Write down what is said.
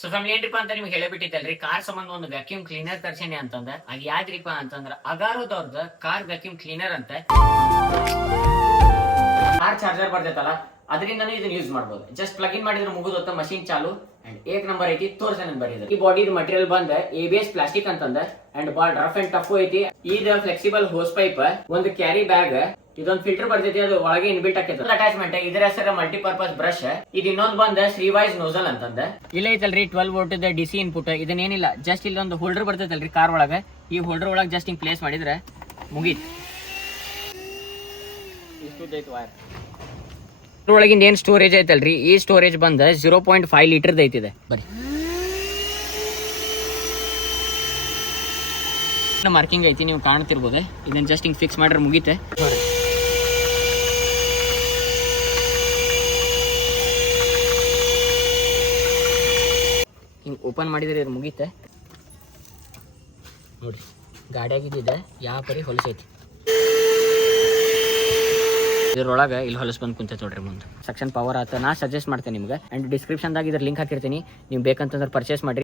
So family ಏನ್ರಿಪ್ಪ ಅಂತ ನಿಮ್ಗೆ ಹೇಳಿಬಿಟ್ಟಿದ್ದಲ್ರಿ, car ಸಂಬಂಧ ಒಂದು ವ್ಯಾಕ್ಯೂಮ್ ಕ್ಲೀನರ್ ತರ್ಸೇನಿ ಅಂತಂದ. ಅದ್ ಯಾವ್ದ್ರಿಪ್ಪ ಅಂತಂದ್ರ ಅಗಾರೋದವ್ರದ ಕಾರ್ ವ್ಯಾಕ್ಯೂಮ್ ಕ್ಲೀನರ್ ಅಂತ. ಕಾರ್ ಚಾರ್ಜರ್ ಬರ್ತೈತಲ್ಲ, ಅದರಿಂದನೂ ಇದನ್ನ ಯೂಸ್ ಮಾಡಬಹುದು. ಜಸ್ಟ್ ಪ್ಲಗ್ ಇನ್ ಮಾಡಿದ್ರೆ ಮುಗಿದೊತ್ತ ಮಷೀನ್ ಚಾಲು. ಅಂಡ್ ಏಕ್ ನಂಬರ್ ಐತಿ, ತೋರ್ಸೇನ ಬರೀ. ಈ ಬಾಡಿ ಮಟೀರಿಯಲ್ ಬಂದ ABS ಪ್ಲಾಸ್ಟಿಕ್ ಅಂತಂದ. ಅಂಡ್ ಬಾಳ ರಫ್ ಅಂಡ್ ಟಫ್ ಐತಿ. ಇದು ಫ್ಲೆಕ್ಸಿಬಲ್ ಹೋಸ್ ಪೈಪ್, ಒಂದು ಕ್ಯಾರಿ ಬ್ಯಾಗ್, ಇದೊಂದು ಫಿಲ್ಟರ್ ಬರ್ತೈತಿ, ಅದು ಒಳಗೆ ಇನ್ಬಿಲ್ಟ್ ಆಕೈತಿ. ಅಟ್ಯಾಚ್ಮೆಂಟ್ ಇದರ ಹೆಸರ ಮಲ್ಟಿಪರ್ಪಸ್ ಬ್ರಷ್. ಇದು ಇನ್ನೊಂದು ಬಂದ ಶ್ರೀವೈಸ್ ನೋಸಲ್ ಅಂತಂದ. ಇಲ್ಲ ಐತಲ್ರಿ 12 ವೋಲ್ಟ್ DC ಇನ್ಪುಟ್. ಇದನ್ನೇನಿಲ್ಲ, ಜಸ್ಟ್ ಇಲ್ಲೊಂದು ಹೋಲ್ಡರ್ ಬರ್ತೈತಲ್ರಿ ಕಾರ್ ಒಳಗ, ಈ ಹೋಲ್ಡರ್ ಒಳಗೆ ಜಸ್ಟ್ ಹಿಂಗ್ ಪ್ಲೇಸ್ ಮಾಡಿದ್ರೆ ಮುಗೀತು. ಇದ್ರೊಳಗಿಂದ ಏನ್ ಸ್ಟೋರೇಜ್ ಐತಲ್ರಿ, ಈ ಸ್ಟೋರೇಜ್ ಬಂದ 0.5 ಲೀಟರ್ ಐತಿದೆ. ಬರೀ ಮಾರ್ಕಿಂಗ್ ಐತಿ, ನೀವು ಕಾಣ್ತಿರ್ಬೋದು. ಇದನ್ನ ಜಸ್ಟ್ ಹಿಂಗ್ ಫಿಕ್ಸ್ ಮಾಡ್ರೆ ಮುಗೀತೆ. ಹಿಂಗೆ ಓಪನ್ ಮಾಡಿದ್ರೆ ಇದು ಮುಗೀತೆ ನೋಡಿ. ಗಾಡಿಯಾಗಿದ್ದಿದೆ ಯಾವ ಪರಿ ಹೊಲಸೈತಿ, ಇದ್ರೊಳಗೆ ಇಲ್ಲಿ ಹೊಲಸು ಬಂದು ಕುಂತೈತೆ ನೋಡ್ರಿ ಮುಂದೆ. ಸೆಕ್ಷನ್ ಪವರ್ ಆತ. ನಾ ಸಜೆಸ್ಟ್ ಮಾಡ್ತೇನೆ ನಿಮ್ಗೆ. ಆ್ಯಂಡ್ ಡಿಸ್ಕ್ರಿಪ್ಷನ್ದಾಗ ಇದ್ರ ಲಿಂಕ್ ಹಾಕಿರ್ತೀನಿ, ನೀವು ಬೇಕಂತಂದ್ರೆ ಪರ್ಚೇಸ್ ಮಾಡಿರಿ.